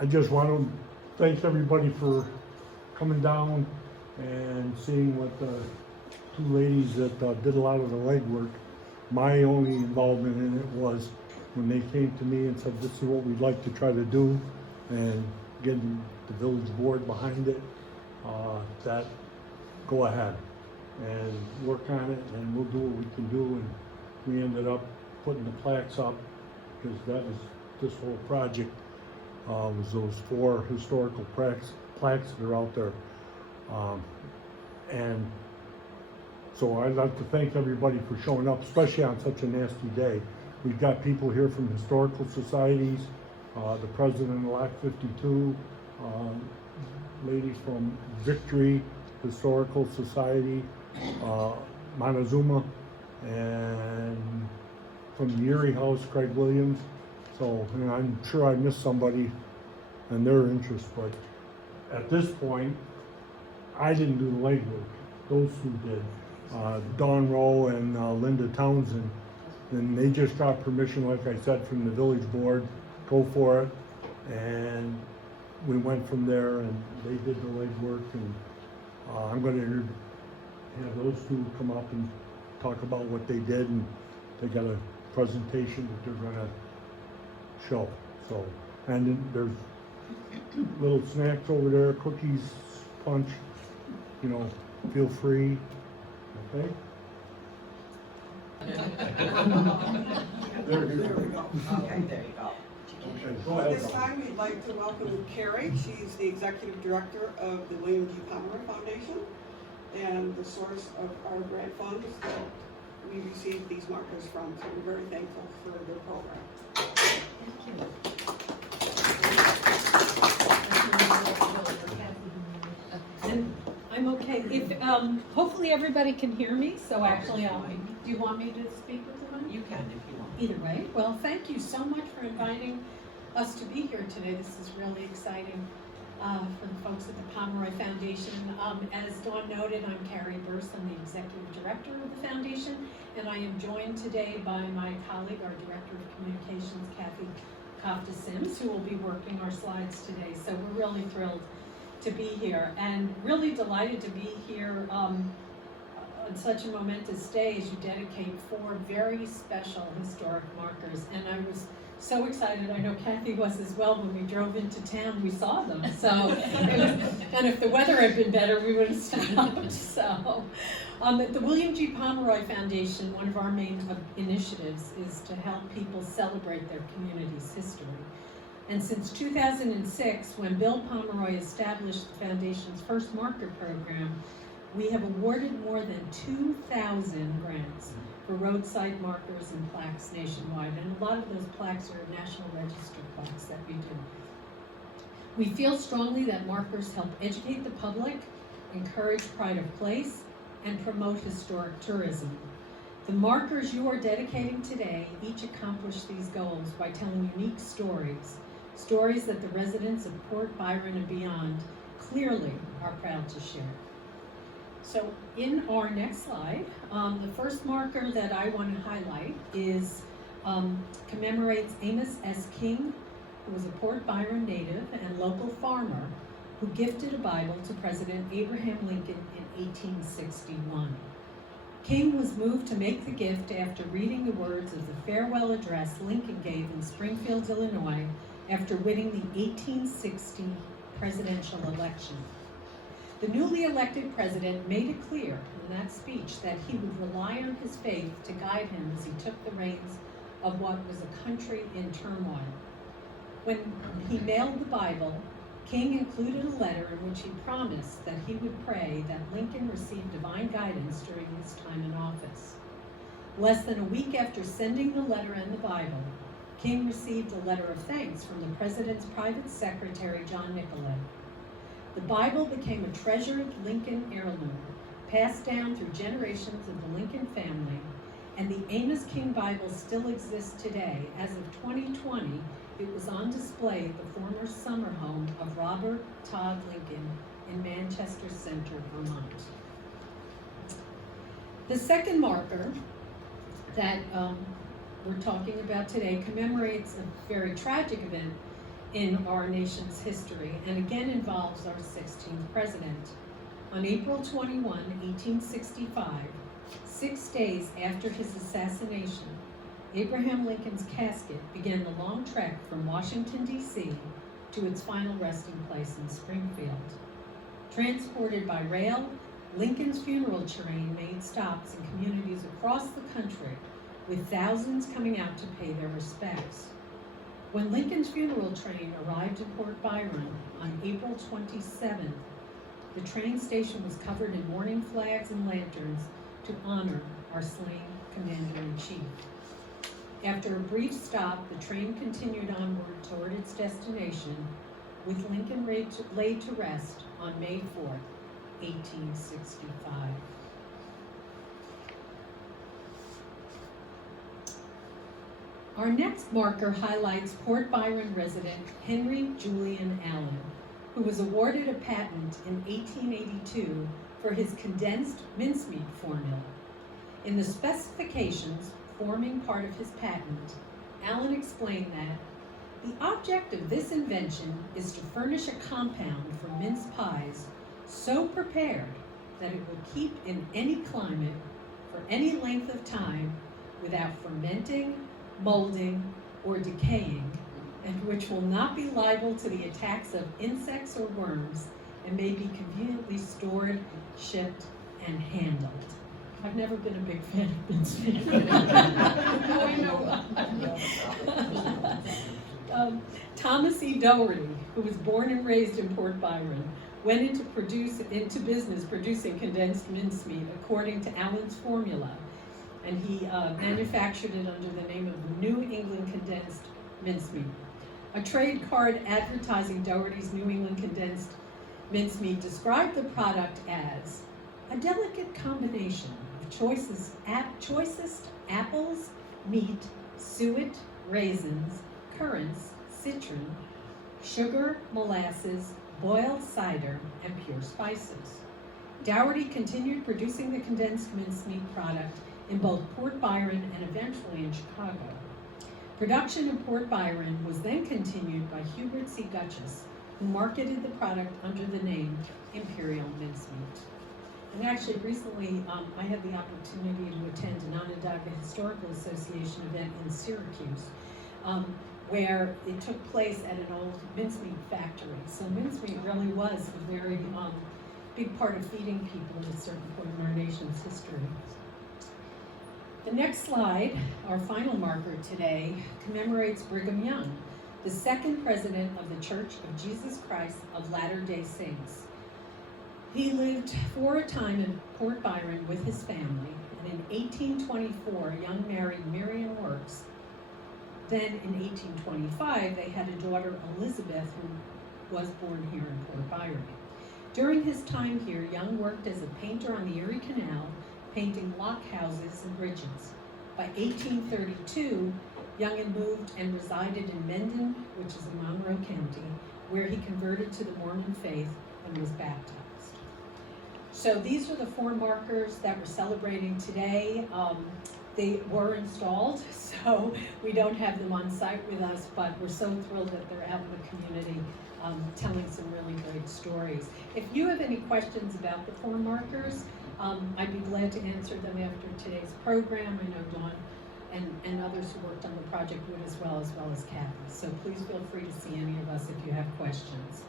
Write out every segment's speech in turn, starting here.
I just want to thank everybody for coming down and seeing what the two ladies that did a lot of the legwork. My only involvement in it was when they came to me and said, this is what we'd like to try to do, and getting the village board behind it, that go ahead and work on it, and we'll do what we can do. And we ended up putting the plaques up, because that was this whole project, was those 4 historical plaques that are out there. And so I'd like to thank everybody for showing up, especially on such a nasty day. We've got people here from historical societies, the president-elect 52, ladies from Victory Historical Society, Montezuma, and from the Erie House, Craig Williams. So, and I'm sure I missed somebody and their interest, but at this point, I didn't do the legwork. Those two did. Dawn Rowe and Linda Townsend. And they just got permission, like I said, from the village board, go for it. And we went from there, and they did the legwork. And I'm going to have those two come up and talk about what they did. And they got a presentation that they're going to show. So, and then there's little snacks over there, cookies, punch, you know, feel free, okay? There we go. Okay, there you go. Okay, go At ahead. this time, we'd like to welcome Carrie. She's the executive director of the William G. Pomeroy Foundation and the source of our grant funds that we received these markers from. So we're very thankful for their program. And I'm okay. If hopefully everybody can hear me. So actually, do you want me to speak with them? You can if you want. Either way. Well, thank you so much for inviting us to be here today. This is really exciting for the folks at the Pomeroy Foundation. As Dawn noted, I'm Carrie Burse. I'm the executive director of the foundation, and I am joined today by my colleague, our director of communications, Kathy Kofta-Sims, who will be working our slides today. So we're really thrilled to be here, and really delighted to be here on such a momentous day as you dedicate 4 very special historic markers. And I was so excited, I know Kathy was as well, when we drove into town, we saw them. So, and if the weather had been better, we would have stopped. So, the William G. Pomeroy Foundation, one of our main initiatives is to help people celebrate their community's history. And since 2006, when Bill Pomeroy established the Foundation's first marker program, we have awarded more than 2,000 grants for roadside markers and plaques nationwide. And a lot of those plaques are National Register plaques that we do. We feel strongly that markers help educate the public, encourage pride of place, and promote historic tourism. The markers you are dedicating today each accomplish these goals by telling unique stories that the residents of Port Byron and beyond clearly are proud to share. So in our next slide, the first marker that I want to highlight is commemorates Amos S. King, who was a Port Byron native and local farmer who gifted a Bible to President Abraham Lincoln in 1861. King was moved to make the gift after reading the words of the farewell address Lincoln gave in Springfield, Illinois, after winning the 1860 presidential election. The newly elected president made it clear in that speech that he would rely on his faith to guide him as he took the reins of what was a country in turmoil. When he mailed the Bible, King included a letter in which he promised that he would pray that Lincoln receive divine guidance during his time in office. Less than a week after sending the letter and the Bible, King received a letter of thanks from the president's private secretary, John Nicolay. The Bible became a treasured Lincoln heirloom, passed down through generations of the Lincoln family, and the Amos King Bible still exists today. As of 2020, it was on display at the former summer home of Robert Todd Lincoln in Manchester Center, Vermont. The second marker that we're talking about today commemorates a very tragic event in our nation's history, and again involves our 16th president. On April 21, 1865, 6 days after his assassination, Abraham Lincoln's casket began the long trek from Washington, D.C. to its final resting place in Springfield. Transported by rail, Lincoln's funeral train made stops in communities across the country, with thousands coming out to pay their respects. When Lincoln's funeral train arrived in Port Byron on April 27th, the train station was covered in mourning flags and lanterns to honor our slain commander-in-chief. After a brief stop, the train continued onward toward its destination, with Lincoln laid to rest on May 4th, 1865. Our next marker highlights Port Byron resident Henry Julian Allen, who was awarded a patent in 1882 for his condensed mincemeat formula. In the specifications forming part of his patent, Allen explained that the object of this invention is to furnish a compound for mince pies so prepared that it will keep in any climate for any length of time without fermenting, molding, or decaying, and which will not be liable to the attacks of insects or worms, and may be conveniently stored, shipped, and handled. I've never been a big fan of mincemeat. Thomas E. Doherty, who was born and raised in Port Byron, went into business producing condensed mincemeat according to Allen's formula, and he manufactured it under the name of New England Condensed Mincemeat. A trade card advertising Doherty's New England Condensed Mincemeat described the product as a delicate combination of choicest apples, meat, suet, raisins, currants, citron, sugar, molasses, boiled cider, and pure spices. Doherty continued producing the condensed mincemeat product in both Port Byron and eventually in Chicago. Production in Port Byron was then continued by Hubert C. Gutchess, who marketed the product under the name Imperial Mincemeat. And actually, recently, I had the opportunity to attend an Onondaga Historical Association event in Syracuse, where it took place at an old mincemeat factory. So mincemeat really was a very big part of feeding people at a certain point in our nation's history. The next slide, our final marker today, commemorates Brigham Young, the second president of the Church of Jesus Christ of Latter-day Saints. He lived for a time in Port Byron with his family, and in 1824, Young married Miriam Works. Then in 1825, they had a daughter, Elizabeth, who was born here in Port Byron. During his time here, Young worked as a painter on the Erie Canal, painting lock houses and bridges. By 1832, Young had moved and resided in Mendon, which is in Monroe County, where he converted to the Mormon faith and was baptized. So these are the 4 markers that we're celebrating today. They were installed, so we don't have them on site with us, but we're so thrilled that they're out in the community telling some really great stories. If you have any questions about the 4 markers, I'd be glad to answer them after today's program. I know Dawn and others who worked on the project would as well as Kathy. So please feel free to see any of us if you have questions.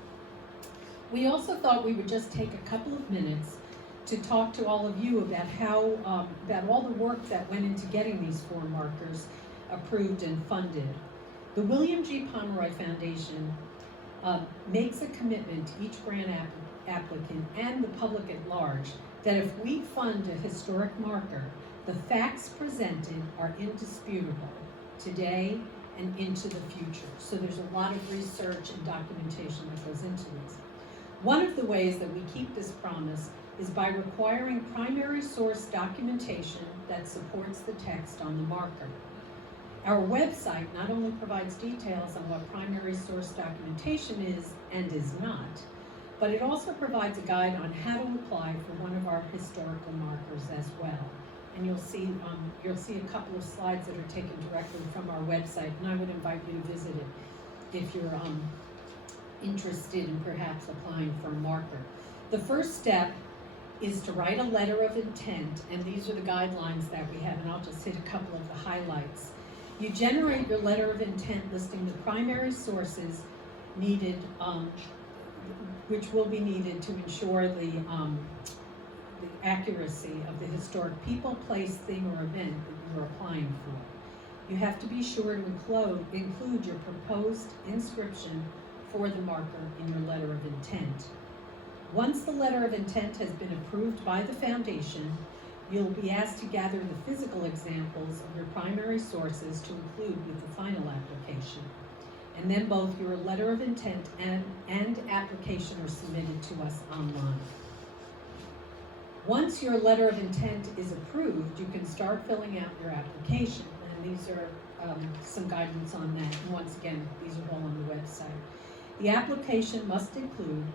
We also thought we would just take a couple of minutes to talk to all of you about how, about all the work that went into getting these 4 markers approved and funded. The William G. Pomeroy Foundation makes a commitment to each grant applicant and the public at large that if we fund a historic marker, the facts presented are indisputable today and into the future. So there's a lot of research and documentation that goes into this. One of the ways that we keep this promise is by requiring primary source documentation that supports the text on the marker. Our website not only provides details on what primary source documentation is and is not, but it also provides a guide on how to apply for one of our historical markers as well. And you'll see a couple of slides that are taken directly from our website, and I would invite you to visit it if you're interested in perhaps applying for a marker. The first step is to write a letter of intent, and these are the guidelines that we have, and I'll just hit a couple of the highlights. You generate your letter of intent listing the primary sources needed, which will be needed to ensure the accuracy of the historic people, place, thing, or event that you're applying for. You have to be sure to include your proposed inscription for the marker in your letter of intent. Once the letter of intent has been approved by the foundation, you'll be asked to gather the physical examples of your primary sources to include with the final application. And then both your letter of intent and application are submitted to us online. Once your letter of intent is approved, you can start filling out your application. And these are some guidance on that. And once again, these are all on the website. The application must include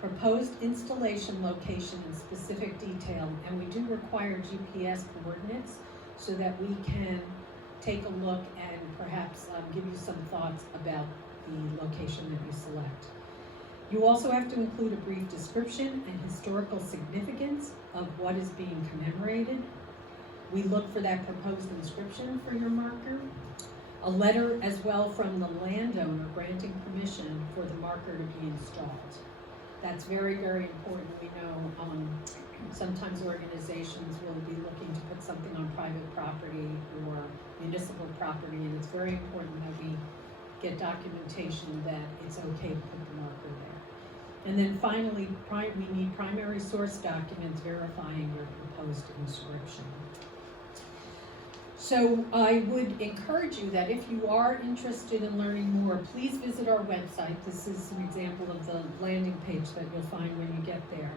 proposed installation location in specific detail, and we do require GPS coordinates so that we can take a look and perhaps give you some thoughts about the location that you select. You also have to include a brief description and historical significance of what is being commemorated. We look for that proposed inscription for your marker. A letter as well from the landowner granting permission for the marker to be installed. That's very, very important. We know sometimes organizations will be looking to put something on private property or municipal property, and it's very important that we get documentation that it's okay to put the marker there. And then finally, we need primary source documents verifying your proposed inscription. So I would encourage you that if you are interested in learning more, please visit our website. This is an example of the landing page that you'll find when you get there.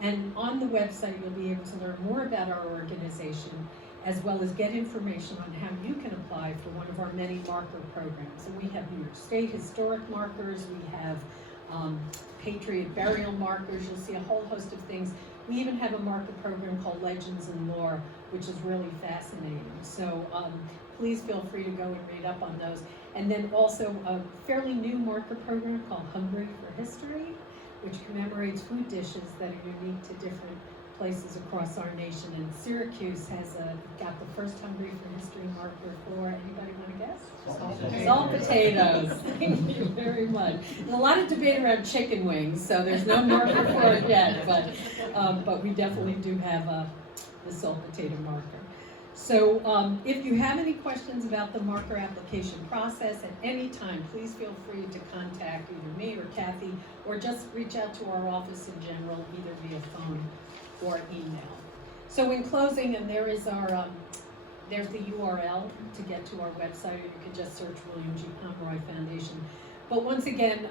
And on the website, you'll be able to learn more about our organization, as well as get information on how you can apply for one of our many marker programs. And we have New York State historic markers, we have Patriot burial markers, you'll see a whole host of things. We even have a marker program called Legends and Lore, which is really fascinating. So please feel free to go and read up on those. And then also a fairly new marker program called Hungry for History, which commemorates food dishes that are unique to different places across our nation. And Syracuse has got the first Hungry for History marker for, anybody want to guess? Salt potatoes. Thank you very much. There's a lot of debate around chicken wings, so there's no marker for it yet, but we definitely do have the salt potato marker. So if you have any questions about the marker application process at any time, please feel free to contact either me or Kathy, or just reach out to our office in general, either via phone or email. So in closing, and there is our, there's the URL to get to our website, or you can just search William G. Pomeroy Foundation. But once again,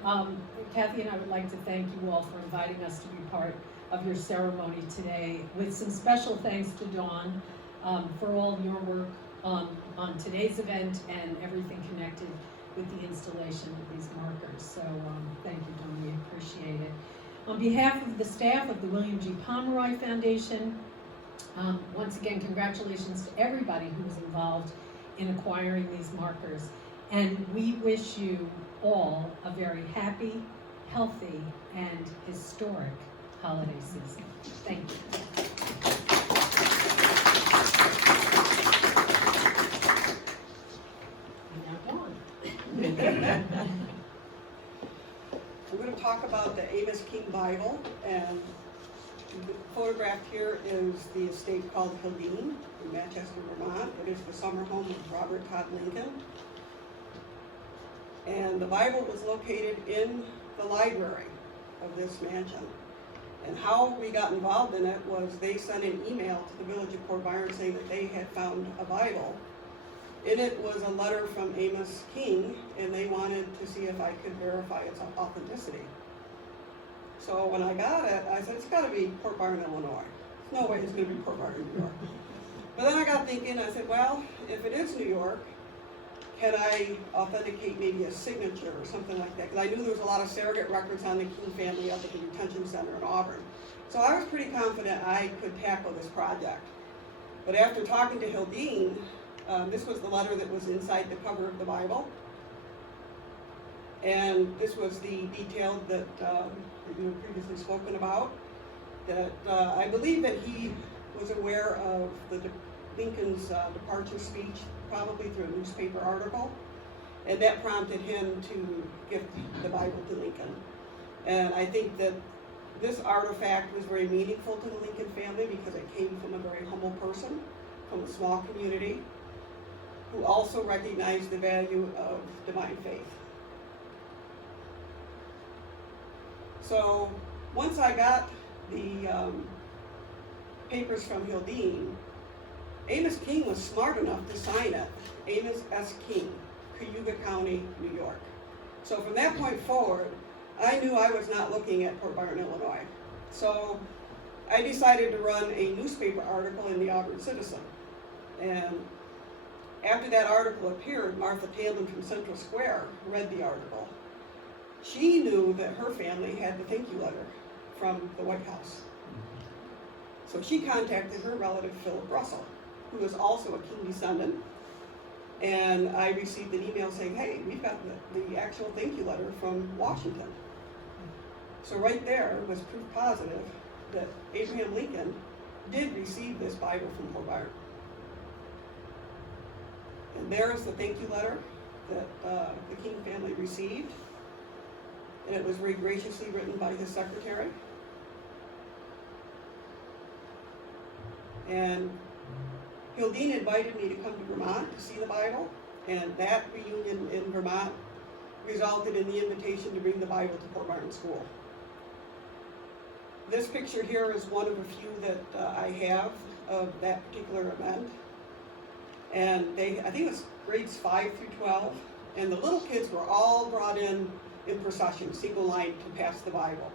Kathy and I would like to thank you all for inviting us to be part of your ceremony today, with some special thanks to Dawn for all your work on today's event and everything connected with the installation of these markers. So thank you, Dawn, we appreciate it. On behalf of the staff of the William G. Pomeroy Foundation, once again, congratulations to everybody who was involved in acquiring these markers. And we wish you all a very happy, healthy, and historic holiday season. Thank you. And now Dawn. I'm going to talk about the Amos King Bible, and the photograph here is the estate called Hildene in Manchester, Vermont. It is the summer home of Robert Todd Lincoln. And the Bible was located in the library of this mansion. And how we got involved in it was they sent an email to the Village of Port Byron saying that they had found a Bible. In it was a letter from Amos King, and they wanted to see if I could verify its authenticity. So when I got it, I said, it's got to be Port Byron, Illinois. There's no way it's going to be Port Byron, New York. But then I got thinking, I said, well, if it is New York, can I authenticate maybe a signature or something like that? Because I knew there was a lot of surrogate records on the King family up at the detention center in Auburn. So I was pretty confident I could tackle this project. But after talking to Hildene, this was the letter that was inside the cover of the Bible. And this was the detail that you had previously spoken about, that I believe that he was aware of Lincoln's departure speech, probably through a newspaper article, and that prompted him to gift the Bible to Lincoln. And I think that this artifact was very meaningful to the Lincoln family because it came from a very humble person, from a small community, who also recognized the value of divine faith. So once I got the papers from Hildene, Amos King was smart enough to sign it, Amos S. King, Cayuga County, New York. So from that point forward, I knew I was not looking at Port Byron, Illinois. So I decided to run a newspaper article in the Auburn Citizen. And after that article appeared, Martha Palin from Central Square read the article. She knew that her family had the thank you letter from the White House. So she contacted her relative, Philip Russell, who is also a King descendant. And I received an email saying, hey, we've got the actual thank you letter from Washington. So right there was proof positive that Abraham Lincoln did receive this Bible from Port Byron. And there's the thank you letter that the King family received. And it was very graciously written by his secretary. And Hildene invited me to come to Vermont to see the Bible, and that reunion in Vermont resulted in the invitation to bring the Bible to Port Byron School. This picture here is one of a few that I have of that particular event. And I think it was grades 5 through 12, and the little kids were all brought in procession, single line to pass the Bible.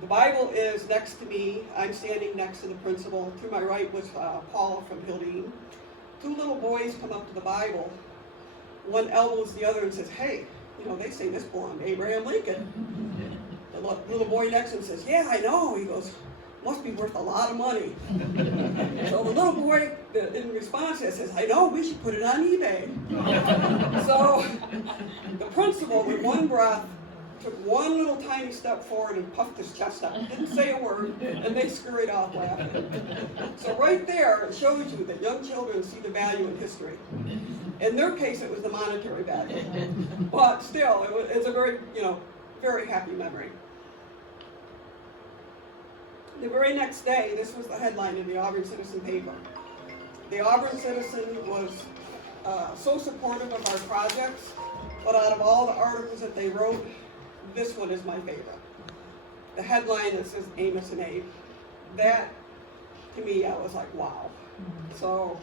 The Bible is next to me. I'm standing next to the principal. To my right was Paul from Hildene. Two little boys come up to the Bible. One elbows the other and says, hey, they say this belonged to Abraham Lincoln. The little boy next to him says, yeah, I know. He goes, must be worth a lot of money. So the little boy in response says, I know, we should put it on eBay. So the principal, with one breath, took one little tiny step forward and puffed his chest out. Didn't say a word, and they scurried off laughing. So right there, it shows you that young children see the value in history. In their case, it was the monetary value. But still, it's a very, very happy memory. The very next day, this was the headline in the Auburn Citizen paper. The Auburn Citizen was so supportive of our projects, but out of all the articles that they wrote, this one is my favorite. The headline that says Amos and Abe. That, to me, I was like, wow. So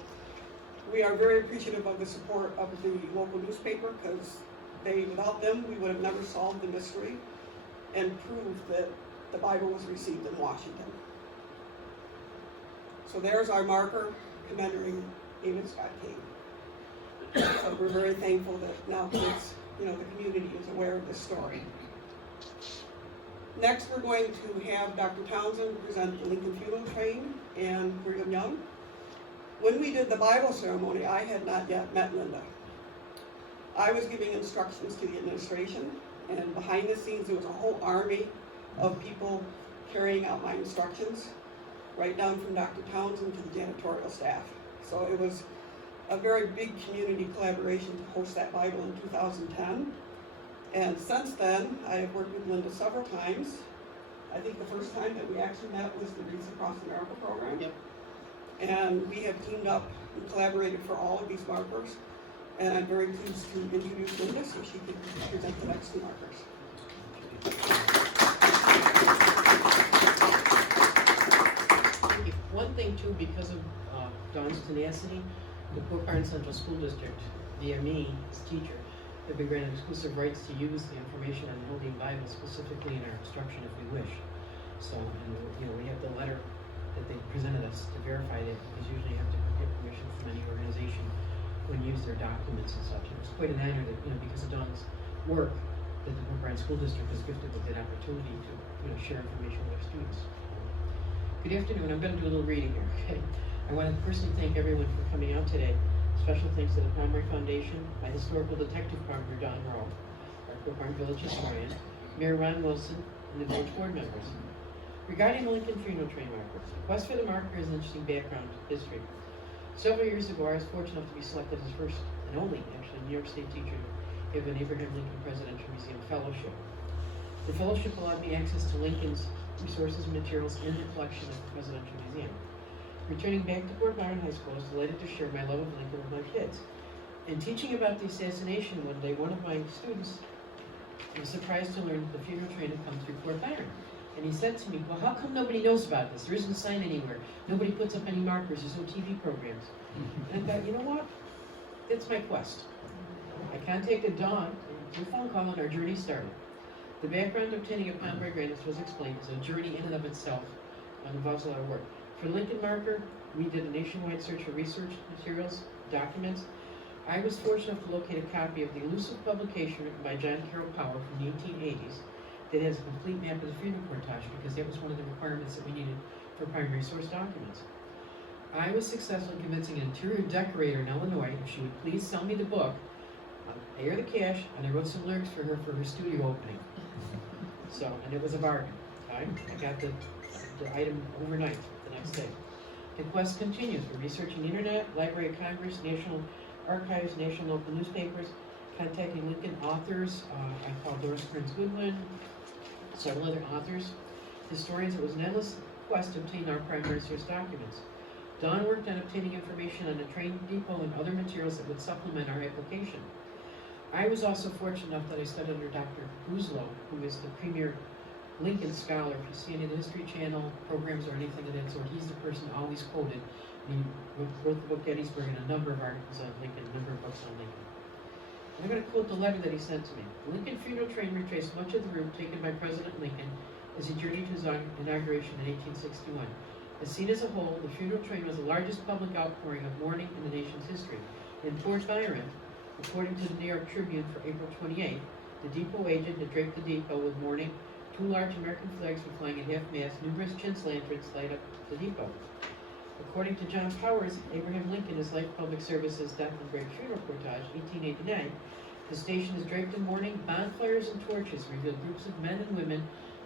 we are very appreciative of the support of the local newspaper, because without them, we would have never solved the mystery and proved that the Bible was received in Washington. So there's our marker commemorating Amos Scott King. So we're very thankful that now kids, the community is aware of this story. Next, we're going to have Dr. Townsend present the Lincoln Funeral Train and Brigham Young. When we did the Bible ceremony, I had not yet met Linda. I was giving instructions to the administration, and behind the scenes there was a whole army of people carrying out my instructions, right down from Dr. Townsend to the janitorial staff. So it was a very big community collaboration to host that Bible in 2010. And since then, I have worked with Linda several times. I think the first time that we actually met was the Reads Across America program. Yep. And we have teamed up and collaborated for all of these markers. And I'm very pleased to introduce Linda so she can present the next two markers. One thing too, because of Dawn's tenacity, the Port Byron Central School District, via me as teacher, have been granted exclusive rights to use the information on the Hildene Bible specifically in our instruction if we wish. So, and we have the letter that they presented us to verify that, because usually you have to get permission from any organization when you use their documents and such. And it's quite an honor that, because of Dawn's work, that the Port Byron School District is gifted with that opportunity to, share information with their students. Good afternoon. I'm going to do a little reading here. Okay. I want to personally thank everyone for coming out today. Special thanks to the Pomeroy Foundation, my historical detective partner, Don Rowe, our Port Byron Village historian, Mayor Ron Wilson, and the village board members. Regarding the Lincoln funeral train marker, the quest for the marker has an interesting background history. Several years ago, I was fortunate enough to be selected as first and only, actually, New York State teacher to have an Abraham Lincoln Presidential Museum Fellowship. The fellowship allowed me access to Lincoln's resources and materials in the collection at the Presidential Museum. Returning back to Port Byron High School, I was delighted to share my love of Lincoln with my kids. In teaching about the assassination one day, one of my students was surprised to learn that the funeral train had come through Port Byron. And he said to me, well, how come nobody knows about this? There isn't a sign anywhere. Nobody puts up any markers. There's no TV programs. And I thought, you know what? That's my quest. I contacted Dawn, and through a phone call, and our journey started. The background of obtaining a Pomeroy grant, as was explained, is a journey in and of itself and involves a lot of work. For the Lincoln marker, we did a nationwide search for research materials, documents. I was fortunate enough to locate a copy of the elusive publication written by John Carroll Power from the 1880s that has a complete map of the funeral cortege, because that was one of the requirements that we needed for primary source documents. I was successful in convincing an interior decorator in Illinois if she would please sell me the book, I'd pay her the cash, and I wrote some lyrics for her studio opening. So, and it was a bargain. I got the item overnight the next day. The quest continues. We're researching the internet, Library of Congress, National Archives, national local newspapers, contacting Lincoln authors. I called Doris Kearns Goodwin, several other authors, historians. It was an endless quest to obtain our primary source documents. Don worked on obtaining information on the train depot and other materials that would supplement our application. I was also fortunate enough that I studied under Dr. Guzlo, who is the premier Lincoln scholar. If you see any of the History Channel programs or anything of that sort, he's the person always quoted. He wrote the book Gettysburg and a number of articles on Lincoln, a number of books on Lincoln. I'm going to quote the letter that he sent to me. The Lincoln funeral train retraced much of the route taken by President Lincoln as he journeyed to his inauguration in 1861. As seen as a whole, the funeral train was the largest public outpouring of mourning in the nation's history. In Port Byron, according to the New York Tribune for April 28th, the depot agent had draped the depot with mourning. 2 large American flags were flying at half-mast. Numerous chintz lanterns light up the depot. According to John Powers, Abraham Lincoln, his life public services Death and Great Funeral Cortege, 1889, the station is draped in mourning. Bonfires and torches reveal groups of men and women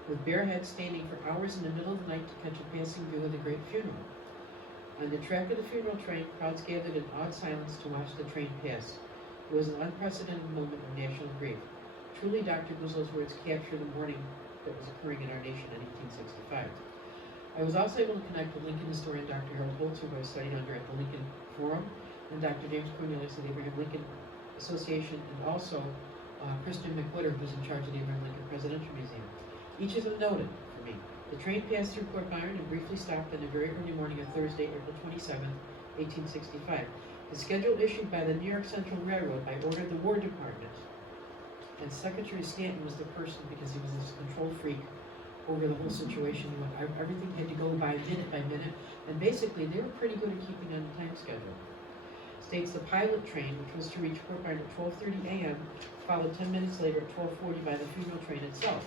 with bare heads standing for hours in the middle of the night to catch a passing view of the great funeral. On the track of the funeral train, crowds gathered in awed silence to watch the train pass. It was an unprecedented moment of national grief. Truly, Dr. Guzlo's words capture the mourning that was occurring in our nation in 1865. I was also able to connect with Lincoln historian Dr. Harold Holtz, who I studied under at the Lincoln Forum, and Dr. James Cornelius of the Abraham Lincoln Association, and also Kristen McWhitter, who's in charge of the Abraham Lincoln Presidential Museum. Each of them noted for me. The train passed through Port Byron and briefly stopped on the very early morning of Thursday, April 27, 1865. The schedule issued by the New York Central Railroad by order of the War Department. And Secretary Stanton was the person, because he was this control freak over the whole situation. Everything had to go by minute, and basically they were pretty good at keeping on the time schedule. States the pilot train, which was to reach Port Byron at 12:30 a.m., followed 10 minutes later at 12:40 by the funeral train itself.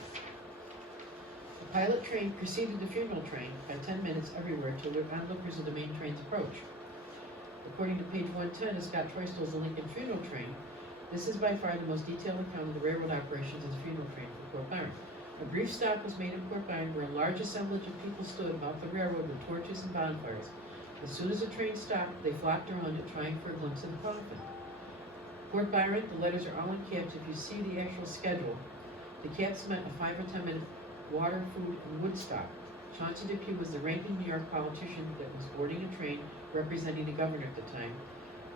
The pilot train preceded the funeral train by 10 minutes everywhere to alert onlookers of the main train's approach. According to page 110 of Scott Troistel's The Lincoln Funeral Train, this is by far the most detailed account of the railroad operations as a funeral train for Port Byron. A brief stop was made in Port Byron where a large assemblage of people stood about the railroad with torches and bonfires. As soon as the train stopped, they flocked around it trying for a glimpse of the coffin. Port Byron, the letters are all in caps. If you see the actual schedule, the caps meant a 5 or 10 minute water, food, and wood stop. Chauncey Depew was the ranking New York politician that was boarding a train representing the governor at the time.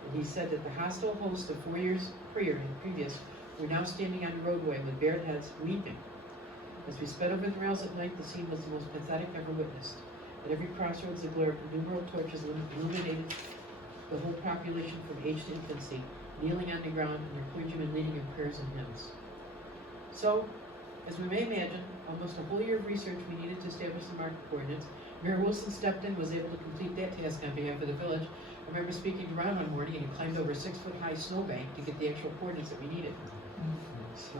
And he said that the hostile host of 4 years previous were now standing on the roadway with bared heads, weeping. As we sped over the rails at night, the scene was the most pathetic ever witnessed. At every crossroads, the glare of innumerable torches illuminated the whole population from age to infancy, kneeling on the ground and their clergymen leading in prayers and hymns. So, as we may imagine, almost a whole year of research we needed to establish the marker coordinates. Mayor Wilson stepped in, was able to complete that task on behalf of the village. I remember speaking to Ron one morning, and he climbed over a 6-foot-high snowbank to get the actual coordinates that we needed. So,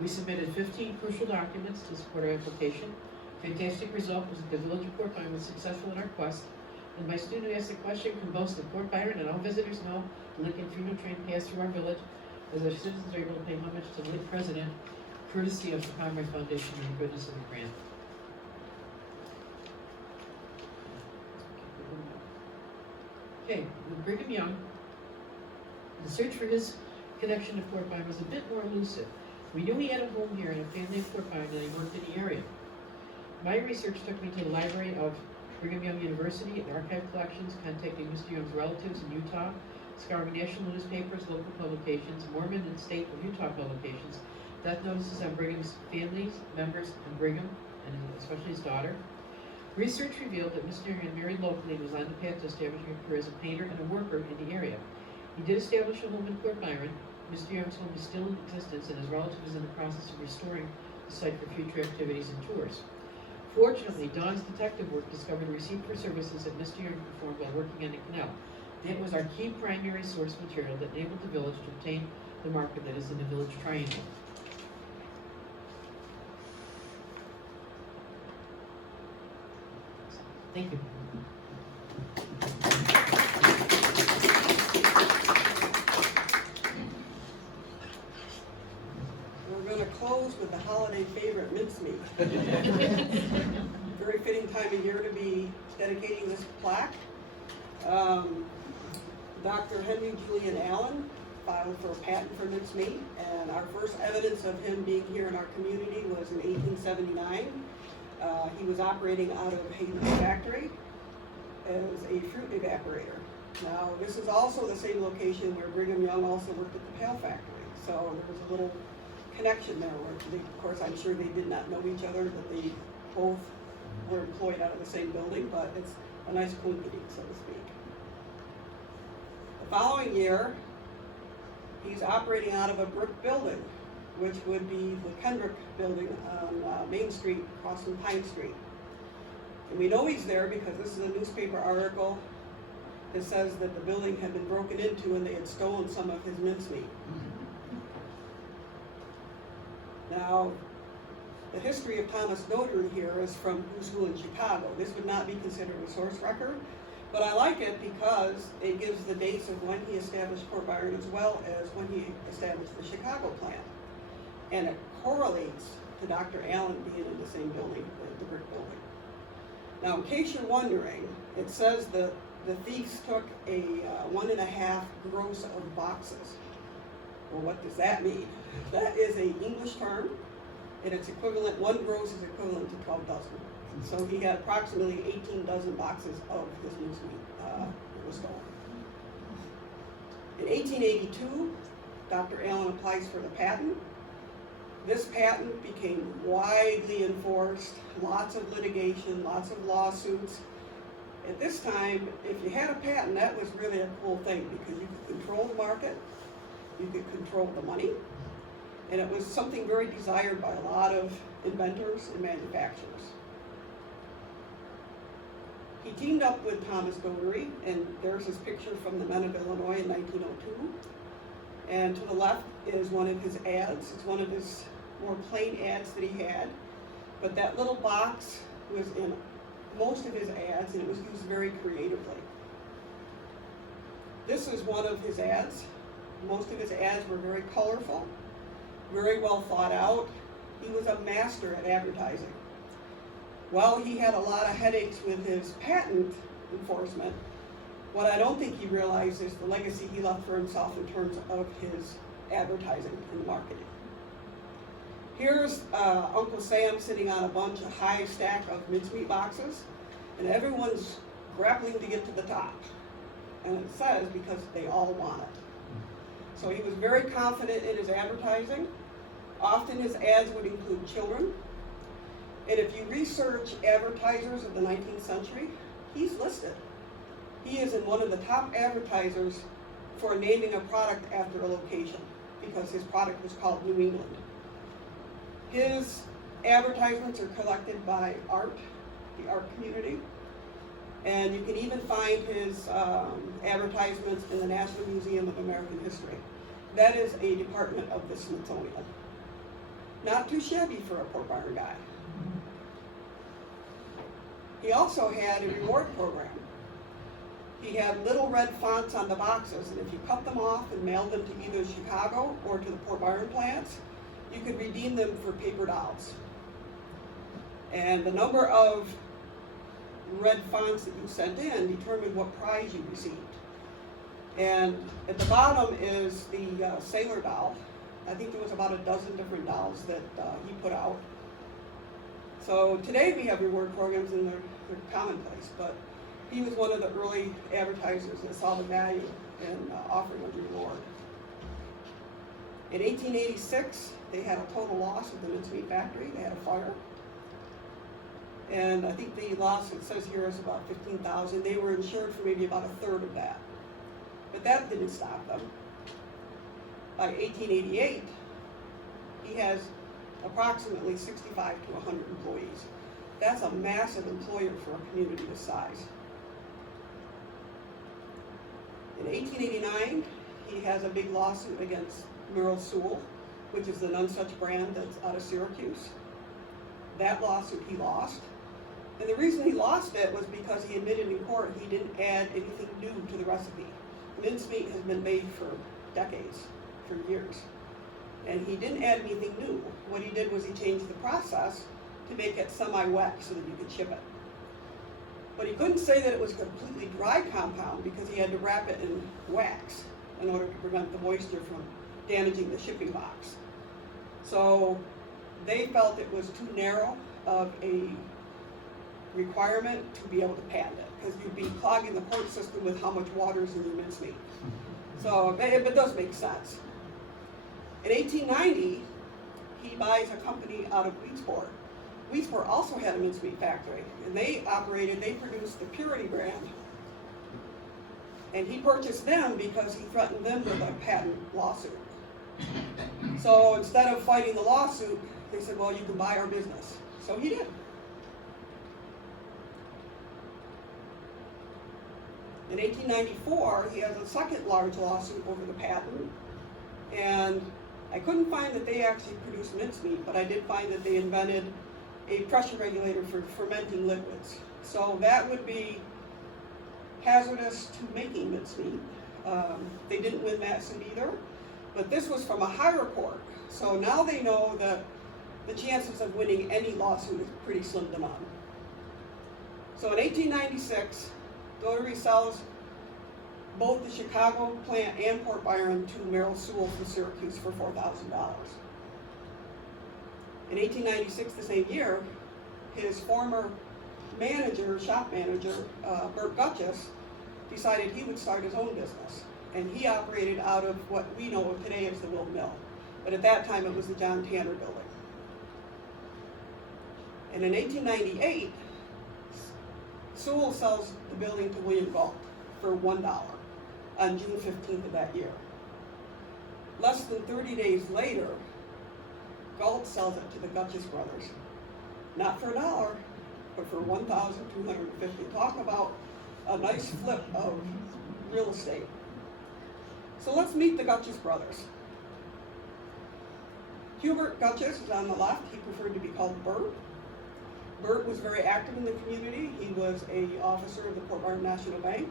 we submitted 15 crucial documents to support our application. Fantastic result was that the Village of Port Byron was successful in our quest. And my student who asked the question can boast that Port Byron and all visitors know the Lincoln funeral train passed through our village. as our citizens are able to pay homage to the late president, courtesy of the Pomeroy Foundation and the goodness of the grant. Okay, with Brigham Young, the search for his connection to Port Byron was a bit more elusive. We knew he had a home here and a family in Port Byron, and he worked in the area. My research took me to the library of Brigham Young University, the archive collections, contacting Mr. Young's relatives in Utah, scouring national newspapers, local publications, Mormon and state of Utah publications, death notices on Brigham's families, members, and Brigham, and especially his daughter. Research revealed that Mr. Young had married locally and was on the path to establishing a career as a painter and a worker in the area. He did establish a home in Port Byron. Mr. Young's home is still in existence, and his relative is in the process of restoring the site for future activities and tours. Fortunately, Dawn's detective work discovered a receipt for services that Mr. Young performed while working on the canal. That was our key primary source material that enabled the village to obtain the marker that is in the village triangle. Thank you. We're gonna close with the holiday favorite mincemeat. Very fitting time of year to be dedicating this plaque. Dr. Henry Julian Allen filed for a patent for mincemeat, and our first evidence of him being here in our community was in 1879. He was operating out of Hayden's factory as a fruit evaporator. Now, this is also the same location where Brigham Young also worked at the Pail factory, so there was a little connection there where, of course, I'm sure they did not know each other, but they both were employed out of the same building, but it's a nice coincidence, so to speak. The following year, he's operating out of a brick building, which would be the Kendrick building on Main Street, across from Pine Street. And we know he's there because this is a newspaper article that says that the building had been broken into and they had stolen some of his mincemeat. Now, the history of Thomas Notary here is from Who's Who in Chicago. This would not be considered a source record, but I like it because it gives the dates of when he established Port Byron as well as when he established the Chicago plant. And it correlates to Dr. Allen being in the same building, the brick building. Now, in case you're wondering, it says that the thieves took a 1.5 gross of boxes. Well, what does that mean? That is an English term, and it's equivalent, 1 gross is equivalent to 12 dozen. So he had approximately 18 dozen boxes of his mincemeat that was stolen. In 1882, Dr. Allen applies for the patent. This patent became widely enforced, lots of litigation, lots of lawsuits. At this time, if you had a patent, that was really a cool thing because you could control the market, you could control the money, and it was something very desired by a lot of inventors and manufacturers. He teamed up with Thomas Notary, and there's his picture from the Men of Illinois in 1902. And to the left is one of his ads. It's one of his more plain ads that he had. But that little box was in most of his ads, and it was used very creatively. This is one of his ads. Most of his ads were very colorful, very well thought out. He was a master at advertising. While he had a lot of headaches with his patent enforcement, what I don't think he realized is the legacy he left for himself in terms of his advertising and marketing. Here's Uncle Sam sitting on a bunch of high stack of mincemeat boxes, and everyone's grappling to get to the top. And it says because they all want it. So he was very confident in his advertising. Often his ads would include children. And if you research advertisers of the 19th century, he's listed. He is in one of the top advertisers for naming a product after a location because his product was called New England. His advertisements are collected by art, the art community, and you can even find his advertisements in the National Museum of American History. That is a department of the Smithsonian. Not too shabby for a Port Byron guy. He also had a reward program. He had little red fonts on the boxes, and if you cut them off and mailed them to either Chicago or to the Port Byron plants, you could redeem them for paper dolls. And the number of red fonts that you sent in determined what prize you received. And at the bottom is the sailor doll. I think there was about a dozen different dolls that he put out. So today we have reward programs and they're commonplace, but he was one of the early advertisers that saw the value in offering a reward. In 1886, they had a total loss of the mincemeat factory. They had a fire. And I think the loss, it says here, is about $15,000. They were insured for maybe about a third of that. But that didn't stop them. By 1888, he has approximately 65 to 100 employees. That's a massive employer for a community this size. In 1889, he has a big lawsuit against Merrill Sewell, which is the None Such brand that's out of Syracuse. That lawsuit he lost. And the reason he lost it was because he admitted in court he didn't add anything new to the recipe. Mincemeat has been made for decades, for years. And he didn't add anything new. What he did was he changed the process to make it semi-wet so that you could ship it. But he couldn't say that it was a completely dry compound because he had to wrap it in wax in order to prevent the moisture from damaging the shipping box. So they felt it was too narrow of a requirement to be able to patent it, because you'd be clogging the court system with how much water is in your mincemeat. So it does make sense. In 1890, he buys a company out of Weedsport. Weedsport also had a mincemeat factory, and they produced the Purity brand. And he purchased them because he threatened them with a patent lawsuit. So instead of fighting the lawsuit, they said, well, you can buy our business. So he did. In 1894, he has a second large lawsuit over the patent, and I couldn't find that they actually produced mincemeat, but I did find that they invented a pressure regulator for fermenting liquids. So that would be hazardous to making mincemeat. They didn't win that suit either, but this was from a higher court. So now they know that the chances of winning any lawsuit is pretty slim to none. So in 1896, Doherty sells both the Chicago plant and Port Byron to Merrill Sewell from Syracuse for $4,000. In 1896, the same year, his former manager, shop manager, Bert Gutchess, decided he would start his own business. And he operated out of what we know of today as the Will Mill. But at that time, it was the John Tanner building. And in 1898, Sewell sells the building to William Galt for $1 on June 15th of that year. Less than 30 days later, Galt sells it to the Gutchess Brothers. Not for $1, but for $1,250. Talk about a nice flip of real estate. So let's meet the Gutchess Brothers. Hubert Gutchess is on the left. He preferred to be called Bert. Bert was very active in the community. He was an officer of the Port Byron National Bank.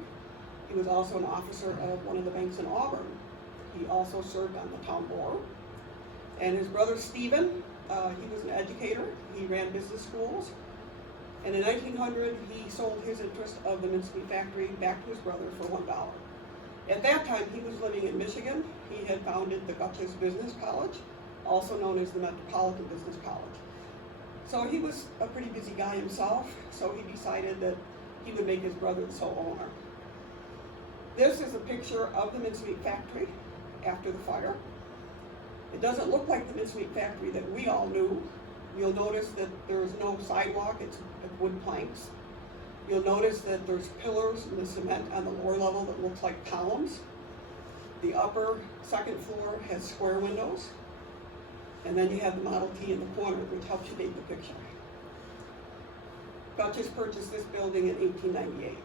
He was also an officer of one of the banks in Auburn. He also served on the town board. And his brother Stephen, he was an educator. He ran business schools. And in 1900, he sold his interest of the mincemeat factory back to his brother for $1. At that time, he was living in Michigan. He had founded the Gutchess Business College, also known as the Metropolitan Business College. So he was a pretty busy guy himself, so he decided that he would make his brother the sole owner. This is a picture of the mincemeat factory after the fire. It doesn't look like the mincemeat factory that we all knew. You'll notice that there's no sidewalk, it's wood planks. You'll notice that there's pillars in the cement on the lower level that looks like columns. The upper second floor has square windows. And then you have the Model T in the corner, which helps you date the picture. Gutchess purchased this building in 1898.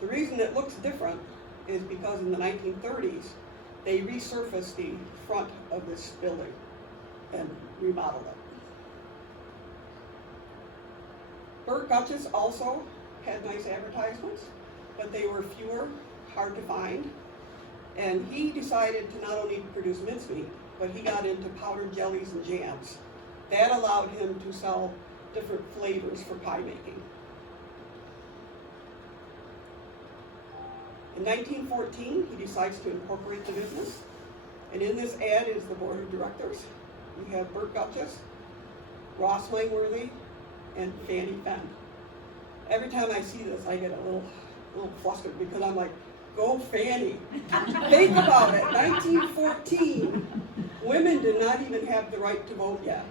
The reason it looks different is because in the 1930s, they resurfaced the front of this building and remodeled it. Bert Gutchess also had nice advertisements. but they were fewer, hard to find. And he decided to not only produce mincemeat, but he got into powdered jellies and jams. That allowed him to sell different flavors for pie making. In 1914, he decides to incorporate the business. And in this ad is the board of directors. You have Bert Gutchess, Ross Langworthy, and Fanny Fenn. Every time I see this, I get a little flustered because I'm like, go Fanny. Think about it, 1914, women did not even have the right to vote yet.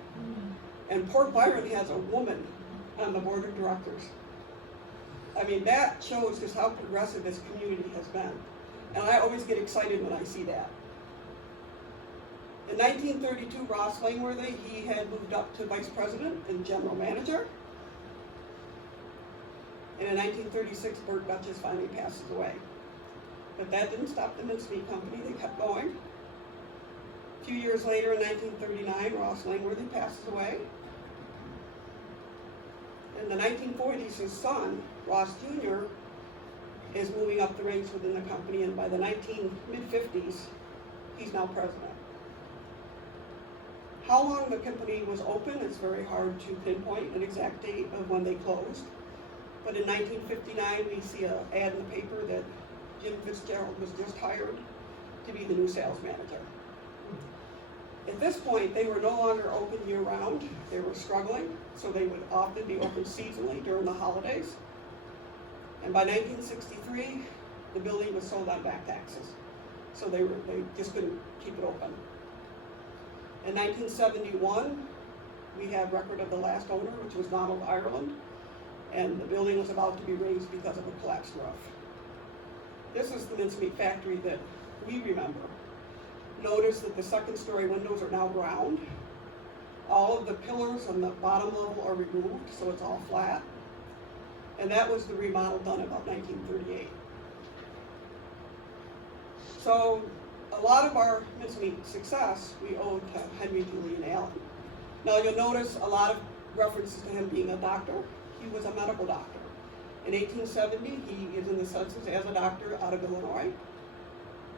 And Port Byron has a woman on the board of directors. I mean, that shows just how progressive this community has been. And I always get excited when I see that. In 1932, Ross Langworthy, he had moved up to vice president and general manager. And in 1936, Bert Gutchess finally passes away. But that didn't stop the mincemeat company, they kept going. A few years later, in 1939, Ross Langworthy passes away. In the 1940s, his son, Ross Jr., is moving up the ranks within the company, and by the mid-50s, he's now president. How long the company was open, it's very hard to pinpoint an exact date of when they closed. But in 1959, we see an ad in the paper that Jim Fitzgerald was just hired to be the new sales manager. At this point, they were no longer open year-round. They were struggling, so they would often be open seasonally during the holidays. And by 1963, the building was sold on back taxes, so they just couldn't keep it open. In 1971, we have record of the last owner, which was Donald Ireland, and the building was about to be razed because of a collapsed roof. This is the mincemeat factory that we remember. Notice that the second-story windows are now round. All of the pillars on the bottom level are removed, so it's all flat. And that was the remodel done about 1938. So a lot of our mincemeat success we owe to Henry Julian Allen. Now you'll notice a lot of references to him being a doctor. He was a medical doctor. In 1870, he is in the census as a doctor out of Illinois.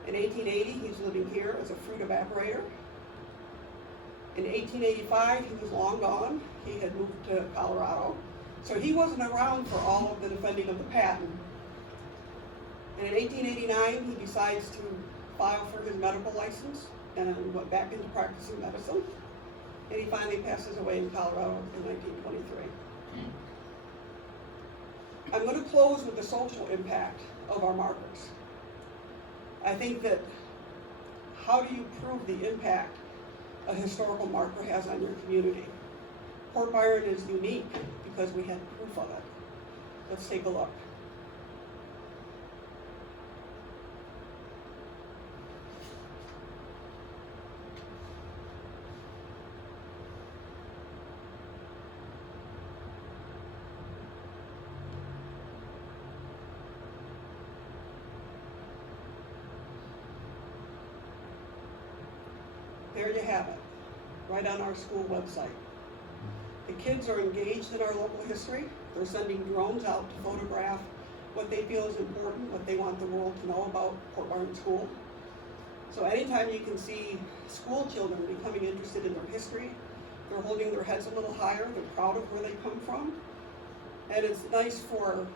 In 1880, he's living here as a fruit evaporator. In 1885, he was long gone. He had moved to Colorado. So he wasn't around for all of the defending of the patent. And in 1889, he decides to file for his medical license and went back into practicing medicine. And he finally passes away in Colorado in 1923. I'm going to close with the social impact of our markers. I think that how do you prove the impact a historical marker has on your community? Port Byron is unique because we had proof of it. Let's take a look. There you have it, right on our school website. The kids are engaged in our local history. They're sending drones out to photograph what they feel is important, what they want the world to know about Port Byron School. So anytime you can see school children becoming interested in their history, they're holding their heads a little higher, they're proud of where they come from. And it's nice for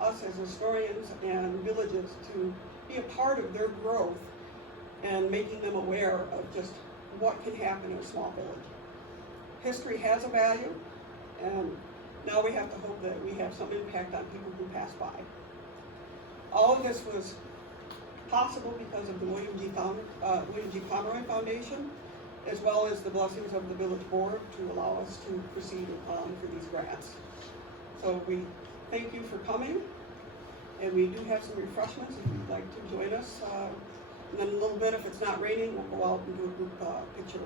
us as historians and villages to be a part of their growth and making them aware of just what can happen in a small village. History has a value, and now we have to hope that we have some impact on people who pass by. All of this was possible because of the William G. Pomeroy Foundation, as well as the blessings of the village board to allow us to proceed for these grants. So we thank you for coming, and we do have some refreshments if you'd like to join us. And then a little bit, if it's not raining, we'll go out and do a group picture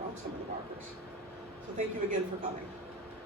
around some of the markers. So thank you again for coming.